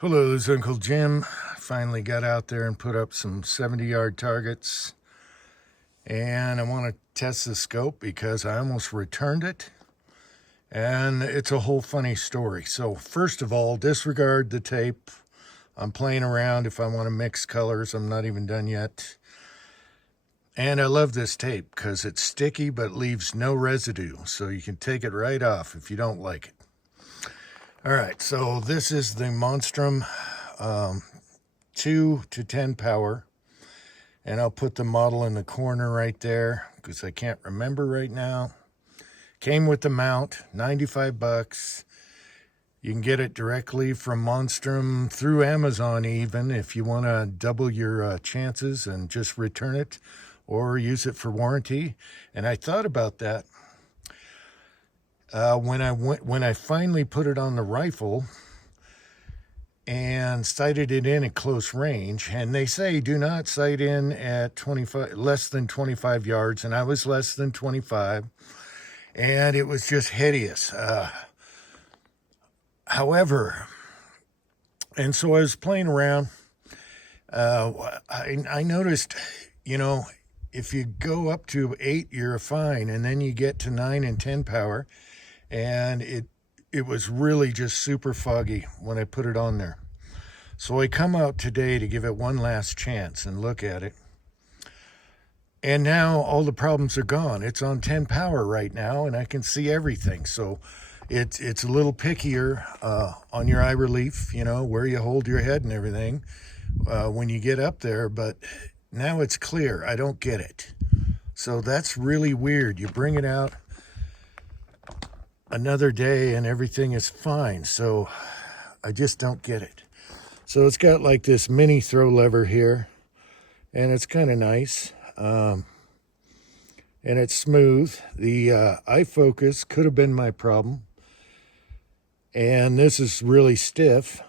Hello, this is Uncle Jim. Finally got out there and put up some 70-yard targets. And I want to test the scope because I almost returned it. And it's a whole funny story. So first of all, disregard the tape. I'm playing around if I want to mix colors. I'm not even done yet. And I love this tape because it's sticky but leaves no residue. So you can take it right off if you don't like it. All right, so this is the Monstrum 2 to 10 power. And I'll put the model in the corner right there because I can't remember right now. Came with the mount, 95 bucks. You can get it directly from Monstrum through Amazon even if you want to double your chances and just return it or use it for warranty. And I thought about that when I finally put it on the rifle and sighted it in at close range. And they say do not sight in at less than 25 yards, and I was less than 25, and it was just hideous. However, and so I was playing around. I noticed, if you go up to 8, you're fine, and then you get to 9 and 10 power, and it was really just super foggy when I put it on there. So I come out today to give it one last chance and look at it. And now all the problems are gone. It's on 10 power right now, and I can see everything. So it's a little pickier on your eye relief, where you hold your head and everything when you get up there. But now it's clear. I don't get it. So that's really weird. You bring it out another day and everything is fine. So I just don't get it. So it's got like this mini throw lever here, and it's kind of nice. And it's smooth. The eye focus could have been my problem. And this is really stiff.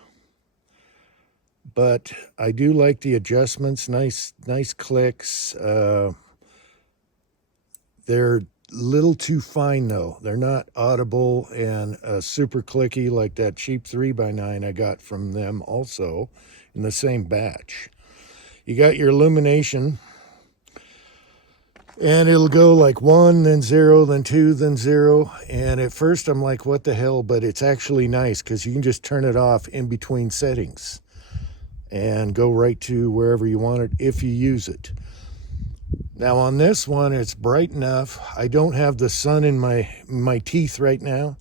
But I do like the adjustments, nice clicks. They're little too fine though. They're not audible and super clicky like that cheap 3x9 I got from them also in the same batch. You got your illumination, and it'll go like 1, then 0, then 2, then 0. And at first I'm like, what the hell? But it's actually nice because you can just turn it off in between settings and go right to wherever you want it if you use it. Now on this one, it's bright enough. I don't have the sun in my teeth right now.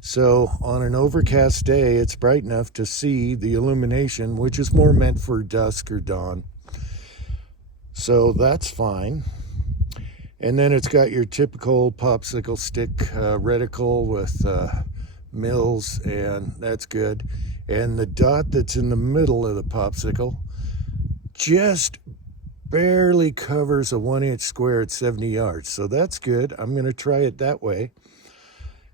So on an overcast day, it's bright enough to see the illumination, which is more meant for dusk or dawn. So that's fine. And then it's got your typical popsicle stick reticle with mils, and that's good. And the dot that's in the middle of the popsicle just barely covers a 1-inch square at 70 yards. So that's good. I'm going to try it that way.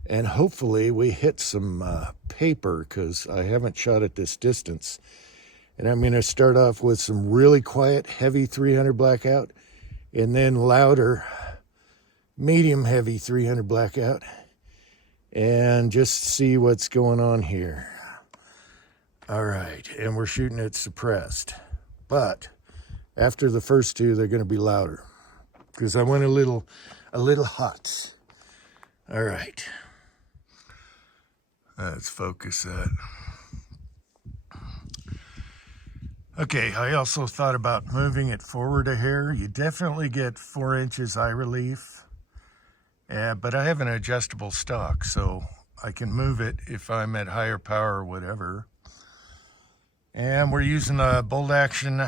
And hopefully we hit some paper because I haven't shot at this distance. And I'm going to start off with some really quiet, heavy 300 blackout, and then louder, medium heavy 300 blackout, and just see what's going on here. All right, and we're shooting it suppressed. But after the first two, they're going to be louder because I went a little hot. All right. Let's focus that. Okay, I also thought about moving it forward a hair. You definitely get 4 inches eye relief, but I have an adjustable stock, so I can move it if I'm at higher power or whatever. And we're using a bolt action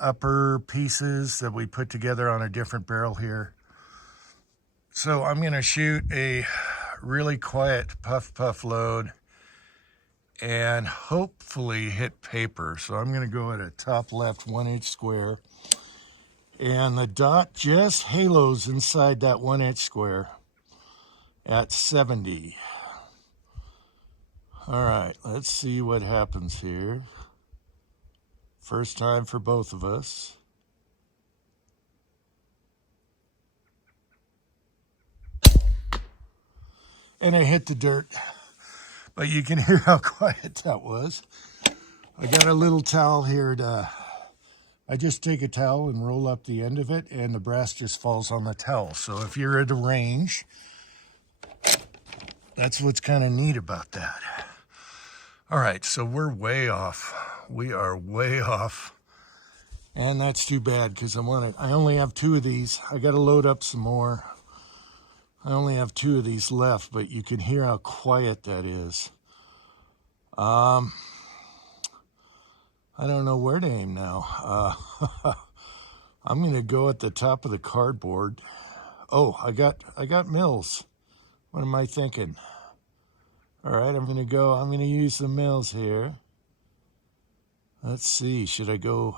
upper pieces that we put together on a different barrel here. So I'm going to shoot a really quiet puff load and hopefully hit paper. So I'm going to go at a top left 1-inch square, and the dot just halos inside that 1-inch square at 70. All right, let's see what happens here. First time for both of us. And I hit the dirt. But you can hear how quiet that was. I got a little towel here I just take a towel and roll up the end of it, and the brass just falls on the towel. So if you're at a range, that's what's kind of neat about that. All right, so we're way off. We are way off. And that's too bad because I only have 2 of these. I got to load up some more. I only have 2 of these left, but you can hear how quiet that is. I don't know where to aim now. I'm going to go at the top of the cardboard. Oh, I got mills. What am I thinking? All right, I'm going to use the mills here. Let's see, should I go?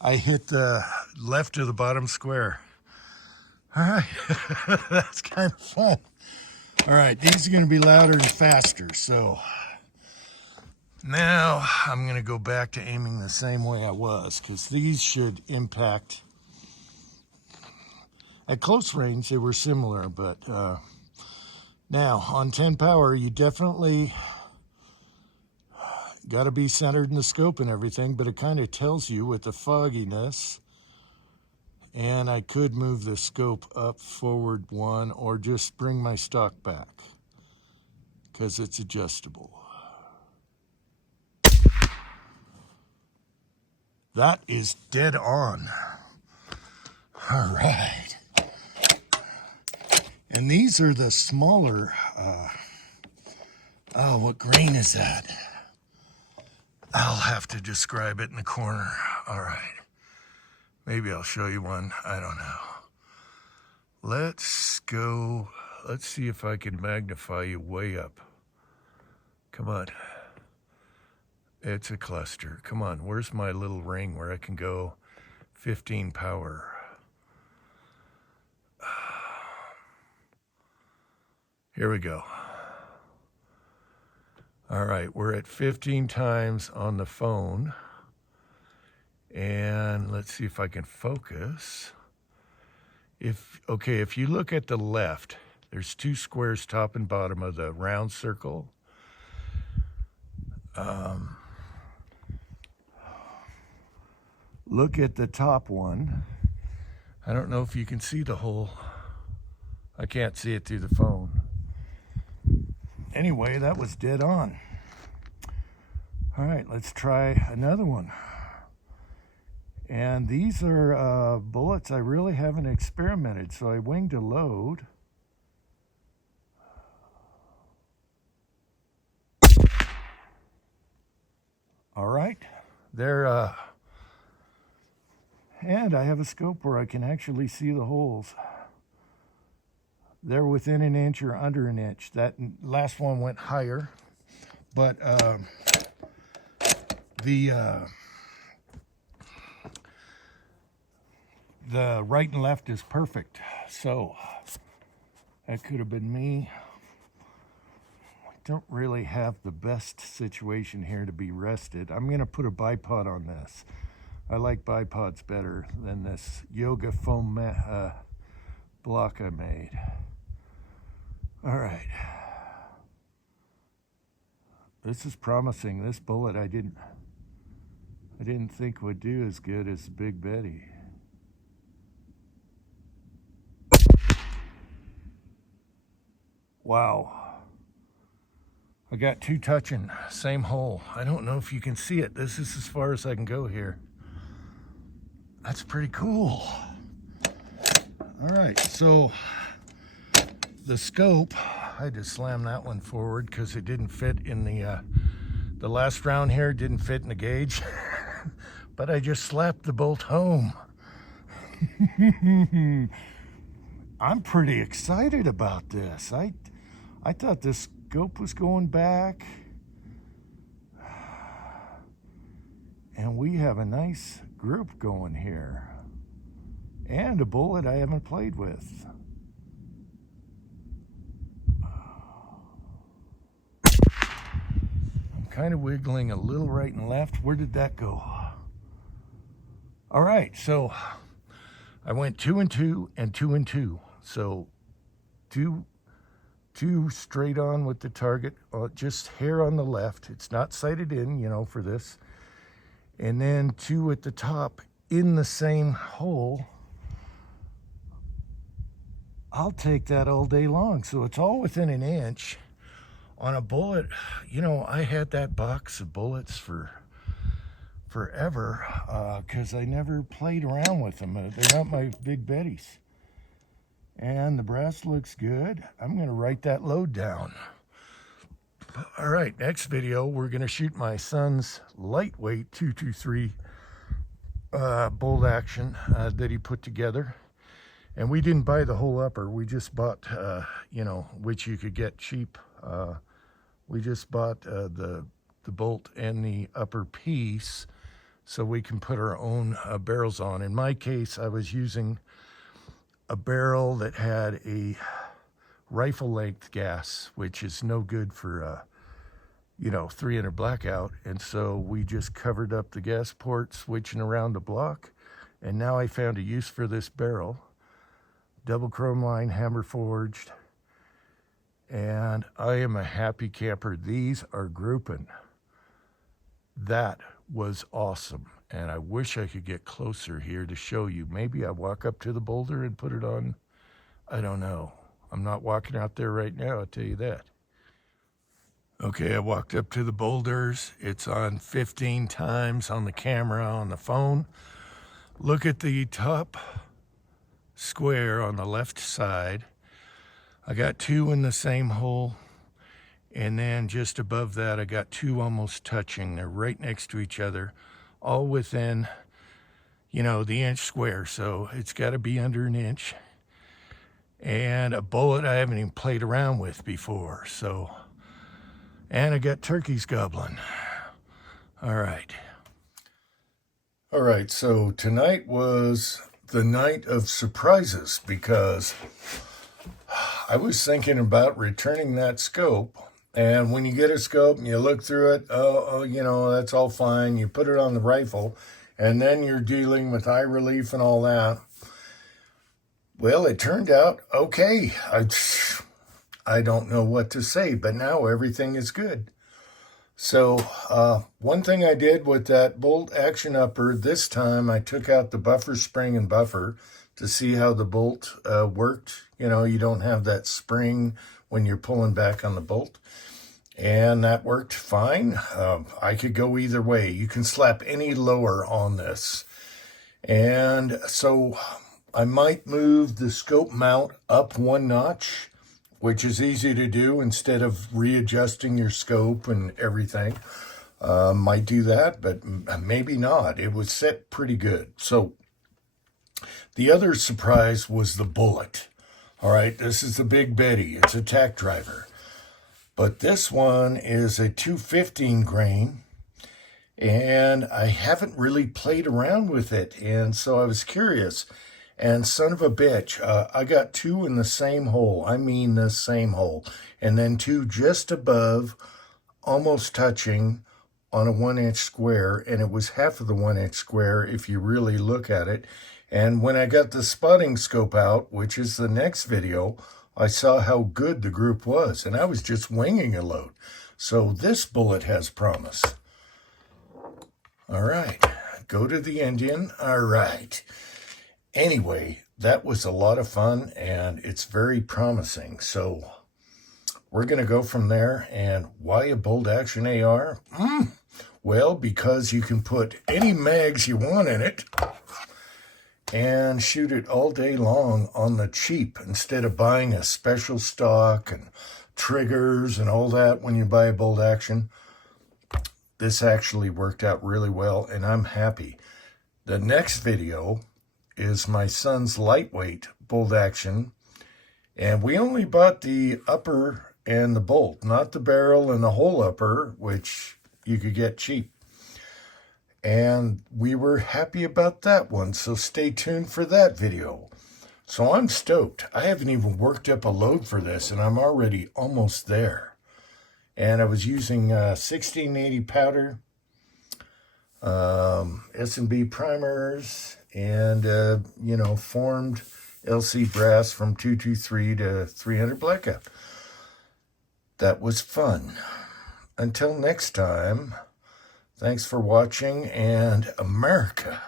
I hit the left of the bottom square. All right, that's kind of fun. All right, these are going to be louder and faster, so now I'm going to go back to aiming the same way I was, because these should impact. At close range, they were similar, but now on 10 power, you definitely got to be centered in the scope and everything, but it kind of tells you with the fogginess. And I could move the scope up forward 1 or just bring my stock back because it's adjustable. That is dead on. All right. And these are the smaller, oh, what grain is that? I'll have to describe it in the corner. All right. Maybe I'll show you one. I don't know. Let's go. Let's see if I can magnify you way up. Come on. It's a cluster. Come on. Where's my little ring where I can go 15 power? Here we go. All right, we're at 15 times on the phone. And let's see if I can focus. If you look at the left, there's 2 squares top and bottom of the round circle. Look at the top one. I don't know if you can see the hole. I can't see it through the phone. Anyway, that was dead on. All right, let's try another one. And these are bullets I really haven't experimented, so I winged a load. All right, they're, and I have a scope where I can actually see the holes. They're within an inch or under an inch. That last one went higher, but the right and left is perfect. So that could have been me. I don't really have the best situation here to be rested. I'm going to put a bipod on this. I like bipods better than this yoga foam block I made. All right. This is promising. This bullet I didn't think would do as good as Big Betty. Wow. I got 2 touching, same hole. I don't know if you can see it. This is as far as I can go here. That's pretty cool. All right, so the scope, I had to slam that one forward because it didn't fit in the last round here, didn't fit in the gauge. But I just slapped the bolt home. I'm pretty excited about this. I thought this scope was going back. And we have a nice group going here. And a bullet I haven't played with. I'm kind of wiggling a little right and left. Where did that go? All right, so I went 2 and 2 and 2 and 2. So two straight on with the target, just hair on the left. It's not sighted in, you know, for this. And then 2 at the top in the same hole. I'll take that all day long. So it's all within an inch. On a bullet, you know, I had that box of bullets for forever because I never played around with them. They're not my big betties. And the brass looks good. I'm going to write that load down. All right, next video, we're going to shoot my son's lightweight 223 bolt action that he put together. And we didn't buy the whole upper. We just bought, you know, which you could get cheap. We just bought the bolt and the upper piece so we can put our own barrels on. In my case, I was using a barrel that had a rifle length gas, which is no good for, you know, 300 blackout. And so we just covered up the gas port, switching around the block. And now I found a use for this barrel. Double chrome line, hammer forged. And I am a happy camper. These are grouping. That was awesome. And I wish I could get closer here to show you. Maybe I walk up to the boulder and put it on. I don't know. I'm not walking out there right now, I'll tell you that. Okay, I walked up to the boulders. It's on 15 times on the camera on the phone. Look at the top square on the left side. I got 2 in the same hole. And then just above that, I got 2 almost touching. They're right next to each other, all within, you know, the inch square. So it's got to be under an inch. And a bullet I haven't even played around with before. So, and I got turkeys gobbling. All right. All right, so tonight was the night of surprises because I was thinking about returning that scope. And when you get a scope and you look through it, you know, that's all fine. You put it on the rifle, and then you're dealing with eye relief and all that. Well, it turned out okay. I don't know what to say, but now everything is good. So one thing I did with that bolt action upper, this time I took out the buffer spring and buffer to see how the bolt worked. You know, you don't have that spring when you're pulling back on the bolt. And that worked fine. I could go either way. You can slap any lower on this. And so I might move the scope mount up 1 notch, which is easy to do instead of readjusting your scope and everything. Might do that, but maybe not. It was set pretty good. So the other surprise was the bullet. All right, this is the Big Betty. It's a tack driver. But this one is a 215 grain, and I haven't really played around with it. And so I was curious, and son of a bitch, I got 2 in the same hole. I mean the same hole. And then 2 just above, almost touching on a 1-inch square, and it was half of the 1-inch square if you really look at it. And when I got the spotting scope out, which is the next video, I saw how good the group was, and I was just winging a load. So this bullet has promise. All right, go to the Indian. All right. Anyway, that was a lot of fun, and it's very promising. So we're going to go from there. And why a bolt action AR? Well, because you can put any mags you want in it and shoot it all day long on the cheap instead of buying a special stock and triggers and all that when you buy a bolt action. This actually worked out really well, and I'm happy. The next video is my son's lightweight bolt action, and we only bought the upper and the bolt, not the barrel and the whole upper, which you could get cheap. And we were happy about that one, so stay tuned for that video. So I'm stoked. I haven't even worked up a load for this, and I'm already almost there. And I was using 1680 powder, S&B primers, and, formed LC brass from 223 to 300 blackout. That was fun. Until next time, thanks for watching, and America.